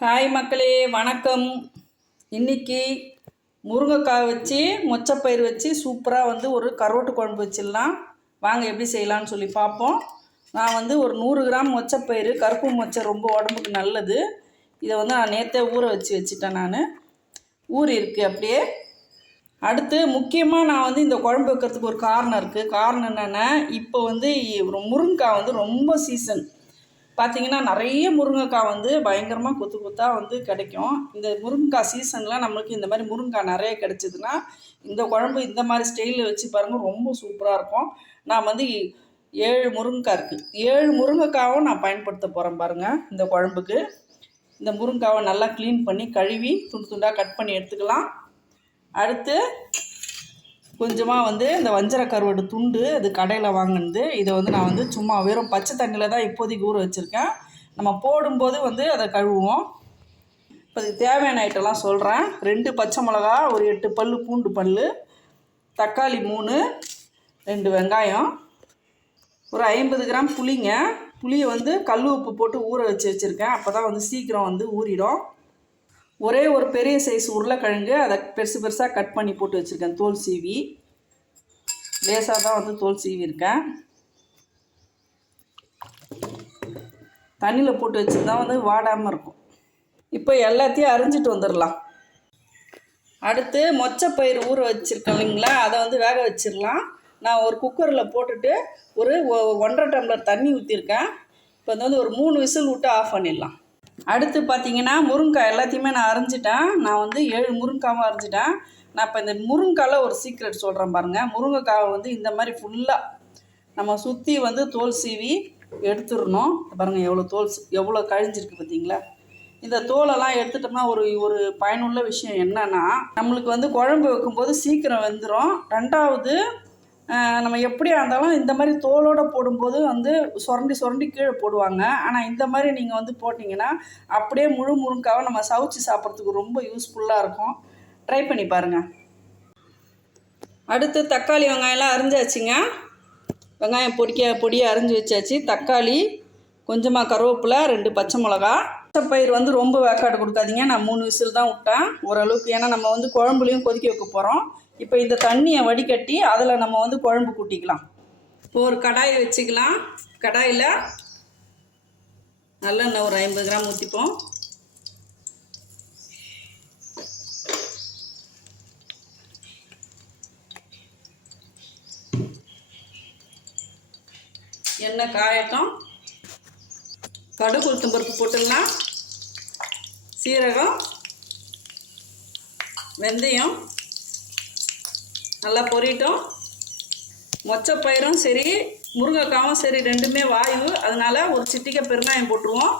Hi மக்களே வணக்கம். இன்னைக்கு முருங்கைக்காய் வச்சு மொச்சப்பயிர் வச்சு சூப்பராக வந்து ஒரு கரோட்டு குழம்பு வச்சிடலாம். வாங்க எப்படி செய்யலாம்னு சொல்லி பார்ப்போம். நான் வந்து ஒரு நூறு கிராம் மொச்சப்பயிறு கருப்பு மொச்சை ரொம்ப உடம்புக்கு நல்லது. இதை வந்து நான் நேற்றே ஊற வச்சு வச்சுட்டேன் நான். ஊறி இருக்குது அப்படியே. அடுத்து முக்கியமாக நான் வந்து இந்த குழம்பு வைக்கிறதுக்கு ஒரு காரணம் இருக்குது காரணம் என்னென்னா இப்போ வந்து ஒரு முருங்கைக்காய் வந்து ரொம்ப சீசன் பார்த்தீங்கன்னா நிறைய முருங்கைக்காய் வந்து பயங்கரமாக கொத்து கொத்தாக வந்து கிடைக்கும். இந்த முருங்கைக்காய் சீசனில் நம்மளுக்கு இந்த மாதிரி முருங்கைக்காய் நிறைய கிடைச்சிதுன்னா இந்த குழம்பு இந்த மாதிரி ஸ்டைலில் வச்சு பாருங்கள் ரொம்ப சூப்பராக இருக்கும். நான் வந்து ஏழு முருங்கைக்காய் இருக்குது ஏழு முருங்கைக்காவும் நான் பயன்படுத்த போகிறேன் பாருங்கள் இந்த குழம்புக்கு. இந்த முருங்கைக்காவை நல்லா க்ளீன் பண்ணி கழுவி துண்டு துண்டாக கட் பண்ணி எடுத்துக்கலாம். அடுத்து கொஞ்சமாக வந்து இந்த வஞ்சர கருவாடு துண்டு அது கடையில் வாங்கினது. இதை வந்து நான் வந்து சும்மா வெறும் பச்சை தண்ணியில் தான் இப்போதைக்கு ஊற வச்சுருக்கேன். நம்ம போடும்போது வந்து அதை கழுவுவோம். இப்போ அதுக்கு தேவையான ஐட்டம்லாம் சொல்கிறேன் ரெண்டு பச்சை மிளகா ஒரு எட்டு பல் பூண்டு பல் தக்காளி மூணு ரெண்டு வெங்காயம் ஒரு ஐம்பது கிராம் புளிங்க. புளியை வந்து கல் உப்பு போட்டு ஊற வச்சு வச்சுருக்கேன். அப்போ தான் வந்து சீக்கிரம் வந்து ஊறிடும். ஒரே ஒரு பெரிய சைஸ் உருளைக்கிழங்கு அதை பெருசு பெருசாக கட் பண்ணி போட்டு வச்சுருக்கேன். தோல் சீவி. லேசாக தான் வந்து தோல் சீவி இருக்கேன் தண்ணியில் போட்டு வச்சுருந்தா வந்து வாடாமல் இருக்கும். இப்போ எல்லாத்தையும் அரிஞ்சிட்டு வந்துடலாம் அடுத்து மொச்சப்பயிர் ஊற வச்சுருக்கேன் இல்லைங்களா? அதை வந்து வேக வச்சிடலாம் நான் ஒரு குக்கரில் போட்டுட்டு ஒரு ஒ- ஒன்றரை டம்ளர் தண்ணி ஊற்றிருக்கேன் இப்போ வந்து ஒரு மூணு விசில் விட்டு ஆஃப் பண்ணிடலாம். அடுத்து பார்த்தீங்கன்னா முருங்கைக்காய் எல்லாத்தையுமே நான் அரைஞ்சிட்டேன். நான் வந்து ஏழு முருங்கைக்காவும் அரைஞ்சிட்டேன். நான் இப்போ இந்த முருங்கைக்காயில் ஒரு சீக்ரெட் சொல்கிறேன் பாருங்கள் முருங்கைக்காவை வந்து இந்த மாதிரி ஃபுல்லாக நம்ம சுற்றி வந்து தோல் சீவி எடுத்துடணும். பாருங்கள் எவ்வளோ தோல் எவ்வளோ கழிஞ்சிருக்கு பார்த்தீங்களா? இந்த தோலெல்லாம் எடுத்துட்டோம்னா ஒரு ஒரு பயனுள்ள விஷயம் என்னன்னா நம்மளுக்கு வந்து குழம்பு வைக்கும்போது சீக்கிரம் வெந்துடும் ரெண்டாவது நம்ம எப்படியா இருந்தாலும் இந்த மாதிரி தோலோடு போடும்போது வந்து சுரண்டி சுரண்டி கீழே போடுவாங்க. ஆனால் இந்த மாதிரி நீங்கள் வந்து போட்டிங்கன்னா அப்படியே முழு முருங்காவை நம்ம சவுச்சு சாப்பிட்றதுக்கு ரொம்ப யூஸ்ஃபுல்லாக இருக்கும். ட்ரை பண்ணி பாருங்கள் அடுத்து தக்காளி வெங்காயம்லாம் அரிஞ்சாச்சுங்க. வெங்காயம் பொடிக்க பொடியை அரிஞ்சு வச்சாச்சு. தக்காளி கொஞ்சமாக கருவேப்பிலை ரெண்டு பச்சை மிளகா. பயிர் வந்து ரொம்ப வேக்காடு கொடுக்காதீங்க. நான் மூணு விசில் தான் விட்டேன். ஓரளவுக்கு ஏன்னா நம்ம வந்து குழம்புலையும் கொதிக்க வைக்க போகிறோம் இப்போ இந்த தண்ணியை வடிகட்டி அதில் நம்ம வந்து குழம்பு கூட்டிக்கலாம். இப்போ ஒரு கடாயை வச்சுக்கலாம். கடாயில் நல்லெண்ணெய் ஒரு ஐம்பது கிராம் ஊற்றிப்போம் எண்ணெய் காயட்டும். கடுகு உளுத்தம் பருப்பு போட்டுடலாம். சீரகம் வெந்தயம் நல்லா பொரியட்டும். மொச்சப்பயிரும் சரி முருங்கைக்காவும் சரி ரெண்டுமே வாயு. அதனால ஒரு சிட்டிக்கை பெருங்காயம் போட்டுருவோம்.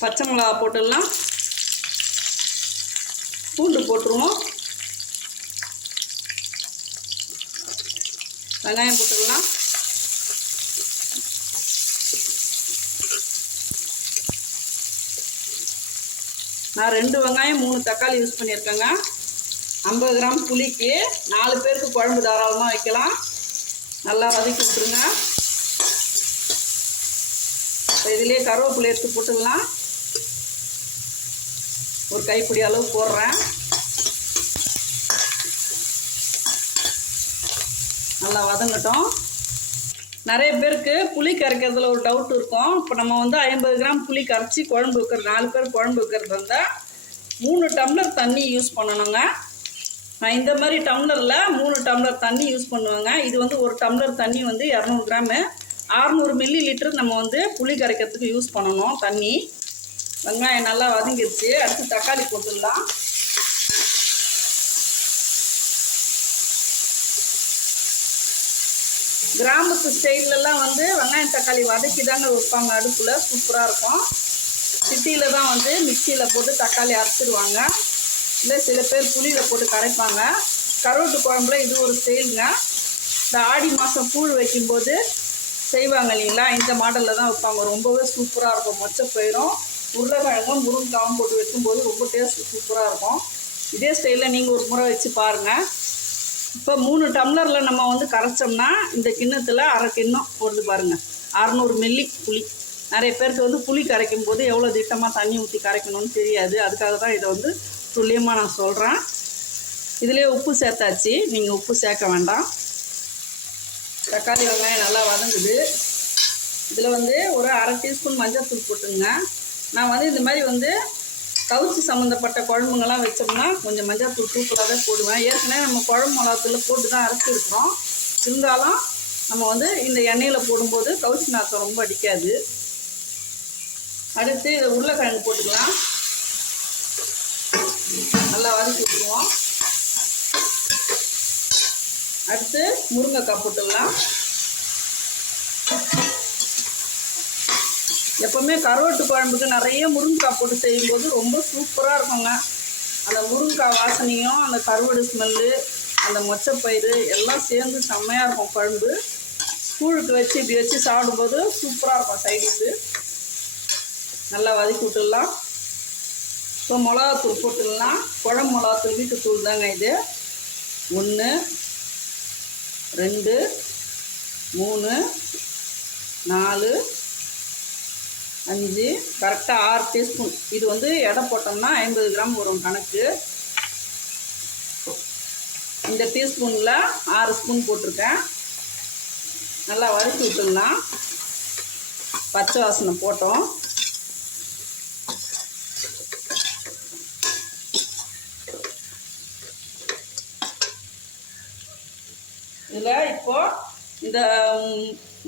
பச்சை மிளகா போட்டுடலாம். பூண்டு போட்டுருவோம். வெங்காயம் போட்டுக்கலாம் நான் ரெண்டு வெங்காயம் மூணு தக்காளி யூஸ் பண்ணியிருக்கேங்க. ஐம்பது கிராம் புளிக்கு நாலு பேருக்கு குழம்பு தாராளமாக வைக்கலாம். நல்லா வதக்கி விட்டுருங்க. இப்போ இதுலேயே கருவேப்பிலை எடுத்து போட்டுக்கலாம். ஒரு கைப்பிடி அளவு போடுறேன். நல்லா வதங்கட்டும். நிறைய பேருக்கு புளி கரைக்கிறதுல ஒரு டவுட் இருக்கும். இப்போ நம்ம வந்து ஐம்பது கிராம் புளி கரைச்சி குழம்பு வைக்கிறது நாலு பேர் குழம்பு வைக்கிறது வந்தால் மூணு டம்ளர் தண்ணி யூஸ் பண்ணணுங்க. இந்த மாதிரி டம்ளரில் மூணு டம்ளர் தண்ணி யூஸ் பண்ணுவாங்க. இது வந்து ஒரு டம்ளர் தண்ணி வந்து இரநூறு கிராமு. அறநூறு மில்லி லிட்டர் நம்ம வந்து புளி கரைக்கிறதுக்கு யூஸ் பண்ணணும் தண்ணி. வெங்காயம் நல்லா வதங்கிடுச்சு அடுத்து தக்காளி போட்டுடலாம். கிராமத்து ஸ்டைலெலாம் வந்து வெங்காயம் தக்காளி வதக்கி தாங்க வைப்பாங்க. அடுப்பில் சூப்பராக இருக்கும். சிட்டியில் தான் வந்து மிக்சியில் போட்டு தக்காளி அரைச்சிடுவாங்க இல்லை சில பேர் புளியில் போட்டு கரைப்பாங்க. கருவாட்டு குழம்புல இது ஒரு ஸ்டைலுங்க. இந்த ஆடி மாதம் கூழ் வைக்கும்போது செய்வாங்க இல்லைங்களா? இந்த மாடலில் தான் வைப்பாங்க. ரொம்பவே சூப்பராக இருக்கும். மொச்சை போயிடும் உருளைக்கிழங்கும் முருங்காவும் போட்டு வைக்கும்போது ரொம்ப டேஸ்ட் சூப்பராக இருக்கும். இதே ஸ்டைலில் நீங்கள் ஒரு முறை வச்சு பாருங்கள் இப்போ மூணு டம்ளரில் நம்ம வந்து கரைச்சோம்னா இந்த கிண்ணத்தில் அரை கிண்ணம் போடுது பாருங்கள் அறநூறு மில்லி புளி. நிறைய பேருக்கு வந்து புளி கரைக்கும் போது எவ்வளோ திட்டமாக தண்ணி ஊற்றி கரைக்கணும்னு தெரியாது. அதுக்காக தான் இதை வந்து துல்லியமாக நான் சொல்கிறேன் இதுலேயே உப்பு சேர்த்தாச்சு. நீங்கள் உப்பு சேர்க்க வேண்டாம். தக்காளி வெங்காயம் நல்லா வதங்குது. இதில் வந்து ஒரு அரை டீஸ்பூன் மஞ்சள் தூள் போட்டுங்க நான் வந்து இந்த மாதிரி வந்து கவுச்சி சம்மந்தப்பட்ட குழம்புங்கள்லாம் வச்சோம்னா கொஞ்சம் மஞ்சள் தூள் தூக்கலாக தான் போடுவேன். ஏற்கனவே நம்ம குழம்பு மிளகாத்தூள் போட்டு தான் அரைச்சிருக்கிறோம் இருந்தாலும் நம்ம வந்து இந்த எண்ணெயில் போடும்போது கவுச்சி நாக்கம் ரொம்ப அடிக்காது. அடுத்து இதை உருளைக்கிழங்கு போட்டுக்கலாம். நல்லா வதக்கி விட்டுருவோம். அடுத்து முருங்கைக்காய் போட்டுடலாம். எப்போவுமே கருவாட்டு குழம்புக்கு நிறைய முருங்கைக்காய் போட்டு செய்யும்போது ரொம்ப சூப்பராக இருக்குங்க. அந்த முருங்கைக்காய் வாசனையும் அந்த கருவாடு ஸ்மெல்லு அந்த மொச்சப்பயிறு எல்லாம் சேர்ந்து செம்மையாக இருக்கும் குழம்பு. கூழுக்கு வச்சு இப்படி வச்சு சாப்பிடும்போது சூப்பராக இருக்கும் சைடிஷு நல்லா வதக்கி விட்டுடலாம். இப்போ மிளகாத்தூள் போட்டுடலாம். குழம்பு மிளகாத்தூள் வீட்டுத்தூள் தாங்க இது. ஒன்று ரெண்டு மூணு நாலு அஞ்சு கரெக்டாக ஆறு டீஸ்பூன் இது வந்து எடை போட்டோம்னா ஐம்பது கிராம் வரும் கணக்கு. இந்த டீஸ்பூனில் ஆறு ஸ்பூன் போட்டிருக்கேன். நல்லா வறுத்து விட்டுடலாம். பச்சை வாசனை போட்டோம். இதில் இப்போது இந்த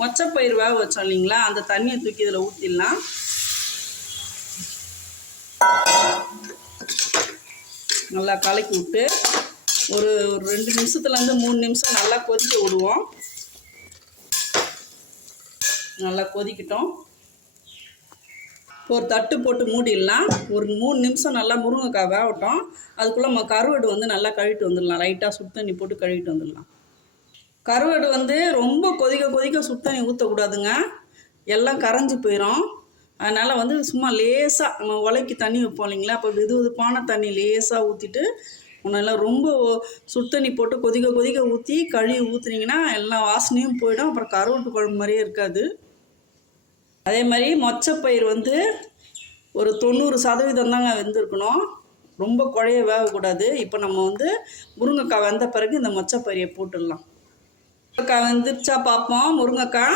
மொச்சப்பயிர் வேக வச்சோம் இல்லைங்களா? அந்த தண்ணியை தூக்கி இதில் ஊற்றிடலாம் நல்லா கலக்கி விட்டு ஒரு ஒரு ரெண்டு நிமிஷத்துலேருந்து மூணு நிமிஷம் நல்லா கொதிக்க விடுவோம். நல்லா கொதிக்கட்டும். ஒரு தட்டு போட்டு மூடிடலாம். ஒரு மூணு நிமிஷம் நல்லா முருங்கைக்காய் வேகட்டும். அதுக்குள்ளே நம்ம கருவாடு வந்து நல்லா கழுவிட்டு வந்துடலாம். லைட்டாக சுடு தண்ணி போட்டு கழுவிட்டு வந்துடலாம். கருவாடு வந்து ரொம்ப கொதிக்க கொதிக்க சுடு தண்ணி ஊற்றக்கூடாதுங்க எல்லாம் கரைஞ்சி போயிடும் அதனால் வந்து சும்மா லேசாக நம்ம உலைக்கு தண்ணி வைப்போம் இல்லைங்களா? அப்போ வெது வெதுப்பான தண்ணி லேசாக ஊற்றிட்டு முன்னெல்லாம் ரொம்ப சுடு தண்ணி போட்டு கொதிக்க கொதிக்க ஊற்றி கழுவி ஊற்றுனீங்கன்னா எல்லா வாசனையும் போயிடும். அப்புறம் கருவாட்டு குழம்பு மாதிரியே இருக்காது. அதே மாதிரி மொச்சப்பயிர் வந்து ஒரு தொண்ணூறு சதவீதம் தாங்க வெந்திருக்கணும். ரொம்ப குழைய வேகக்கூடாது. இப்போ நம்ம வந்து முருங்கைக்காய் வெந்த பிறகு இந்த மொச்சப்பயிரை போட்டுடலாம். முருங்கைக்காய் வந்துருச்சா பார்ப்போம் முருங்கைக்காய்.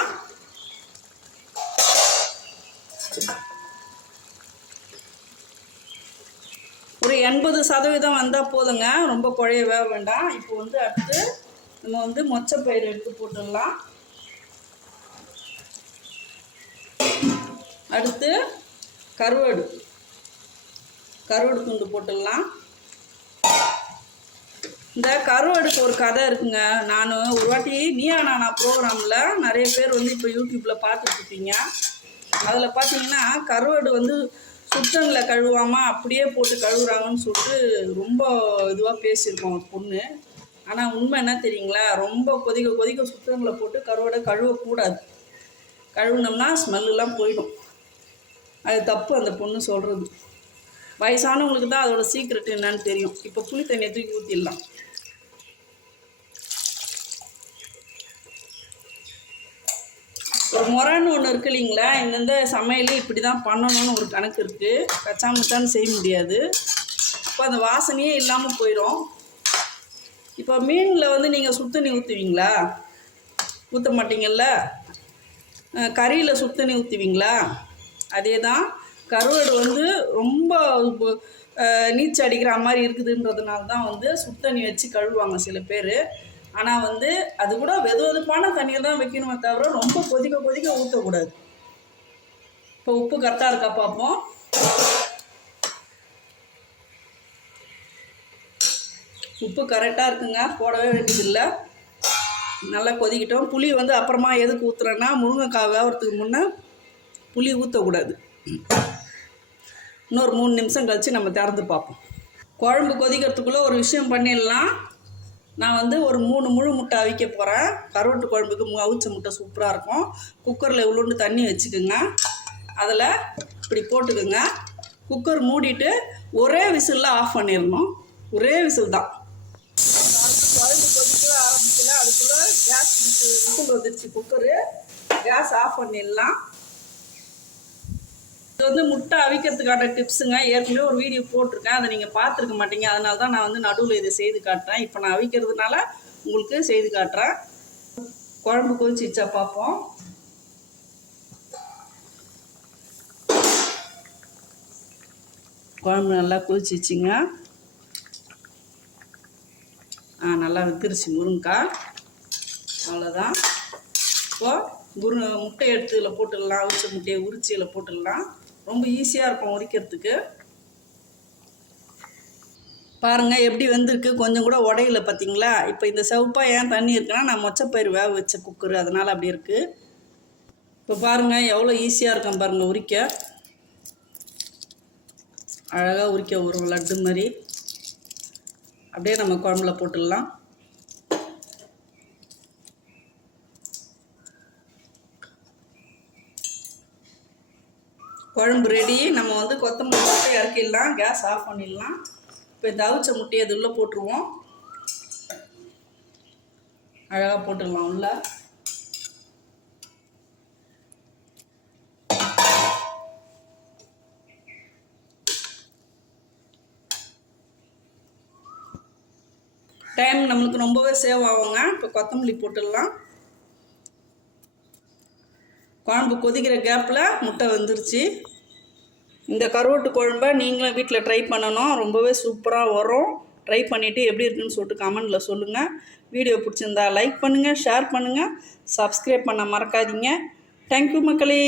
ஒரு எண்பது சதவீதம் வந்தால் போதுங்க. ரொம்ப குழைய வேக வேண்டாம். இப்போ வந்து அடுத்து நம்ம வந்து மொச்சப்பயிர் எடுத்து போட்டுடலாம். அடுத்து கருவாடு. கருவாடு துண்டு போட்டுடலாம். இந்த கருவாடுக்கு ஒரு கதை இருக்குங்க. நான் ஒரு வாட்டி நீயா நானா ப்ரோக்ராமில் நிறைய பேர் வந்து இப்போ யூடியூப்பில் பார்த்துட்ருப்பீங்க. அதில் பார்த்தீங்கன்னா கருவாடு வந்து சுத்தங்களை கழுவாமல் அப்படியே போட்டு கழுவுறாங்கன்னு சொல்லிட்டு ரொம்ப இதுவாக பேசியிருக்கோம் ஒரு பொண்ணு. ஆனால் உண்மை என்ன தெரியுங்களா? ரொம்ப கொதிக்க கொதிக்க சுத்தங்களை போட்டு கருவாடை கழுவக்கூடாது. கழுவுனோம்னா ஸ்மெல்லாம் போயிடும். அது தப்பு அந்த பொண்ணு சொல்கிறது வயசானவங்களுக்கு தான் அதோட சீக்ரெட் என்னன்னு தெரியும். இப்போ புளி தண்ணியை தூக்கி ஊற்றிடலாம் ஒரு முறைன்னு ஒன்று இருக்கு இல்லைங்களா? இந்தந்த சமையல் இப்படி தான் பண்ணணும்னு ஒரு கணக்கு இருக்குது கச்சாமுச்சான்னு செய்ய முடியாது. அப்போ அந்த வாசனையே இல்லாமல் போயிடும் இப்போ மீனில் வந்து நீங்கள் சுத்தண்ணி ஊற்றுவீங்களா ஊற்ற மாட்டீங்கல்ல? கறியில் சுத்தண்ணி ஊற்றுவீங்களா அதே தான் கருவாடு வந்து ரொம்ப நீச்சல் அடிக்கிற மாதிரி இருக்குதுன்றதுனால தான் வந்து சுத்தண்ணி வச்சு கழுவுவாங்க சில பேர். ஆனால் வந்து அது கூட வெது வெதுப்பான தண்ணியை தான் வைக்கணுமே தவிர ரொம்ப கொதிக்க கொதிக்க ஊற்றக்கூடாது இப்போ உப்பு கரெக்டாக இருக்கா பார்ப்போம். உப்பு கரெக்டாக இருக்குங்க. போடவே வேண்டியதில்லை. நல்லா கொதிக்கிட்டோம். புளி வந்து அப்புறமா எதுக்கு ஊற்றுறேன்னா முருங்கைக்காய் வேகிறதுக்கு முன்னே புளி ஊற்றக்கூடாது இன்னொரு மூணு நிமிஷம் கழித்து நம்ம திறந்து பார்ப்போம். குழம்பு கொதிக்கிறதுக்குள்ளே ஒரு விஷயம் பண்ணிடலாம். நான் வந்து ஒரு மூணு முழு முட்டை அவிக்க போகிறேன் கருவட்டு குழம்புக்கு மு- அவிச்ச முட்டை சூப்பராக இருக்கும். குக்கரில் இவ்வளோண்டு தண்ணி வச்சுக்கோங்க. அதில் இப்படி போட்டுக்கோங்க. குக்கர் மூடிட்டு ஒரே விசிலில் ஆஃப் பண்ணிடணும் ஒரே விசில் தான். குழம்பு கொதிக்க ஆரம்பிக்கல. அதுக்குள்ளே கேஸ் விசில் வந்துருச்சு. குக்கரு. கேஸ் ஆஃப் பண்ணிடலாம் இது வந்து முட்டை அவிக்கிறதுக்கான டிப்ஸுங்க ஏற்கனவே ஒரு வீடியோ போட்டிருக்கேன். அதை நீங்கள் பார்த்துருக்க மாட்டீங்க. அதனால தான் நான் வந்து நடுவில் இதை செய்து காட்டுறேன். இப்போ நான் அவிக்கிறதுனால உங்களுக்கு செய்து காட்டுறேன். குழம்பு கொதிச்சிச்சா பார்ப்போம். குழம்பு நல்லா கொதிச்சிச்சிங்க ஆ நல்லா வெந்துருச்சு முருங்கைக்காய் அவ்வளோதான் இப்போது முரு முட்டை எடுத்து இதில் போட்டுடலாம். உச்ச முட்டையை உரிச்சு இதில் போட்டுடலாம். ரொம்ப ஈஸியாக இருக்கும் உரிக்கிறதுக்கு. பாருங்கள் எப்படி வந்திருக்கு. கொஞ்சம் கூட உடையில பார்த்தீங்களா இப்போ இந்த செவப்பாக ஏன் தண்ணி இருக்குன்னா நான் மொச்சப்பயிர் வேக வச்ச குக்கரு அதனால் அப்படி இருக்குது இப்போ பாருங்கள் எவ்வளோ ஈஸியாக இருக்கும் பாருங்கள் உரிக்க. அழகாக உரிக்க ஒரு லட்டு மாதிரி. அப்படியே நம்ம குழம்புல போட்டுடலாம். குழம்பு ரெடி நம்ம வந்து கொத்தமல்லி போட்டு இறக்கிடலாம். கேஸ் ஆஃப் பண்ணிடலாம். இப்போ தவிச்ச முட்டையை அது உள்ளே போட்டுருவோம். அழகாக போட்டுடலாம் உள்ள. டைம் நம்மளுக்கு ரொம்பவே சேவ் ஆகுங்க. இப்போ கொத்தமல்லி போட்டுடலாம். குழம்பு கொதிக்கிற கேப்பில் முட்டை வந்துருச்சு. இந்த கருவாட்டு குழம்ப நீங்களும் வீட்டில் ட்ரை பண்ணணும். ரொம்பவே சூப்பராக வரும். ட்ரை பண்ணிவிட்டு எப்படி இருக்குன்னு சொல்லிட்டு கமெண்டில் சொல்லுங்கள் வீடியோ பிடிச்சிருந்தா லைக் பண்ணுங்கள் ஷேர் பண்ணுங்கள் சப்ஸ்கிரைப் பண்ண மறக்காதீங்க. தேங்க்யூ மக்களே.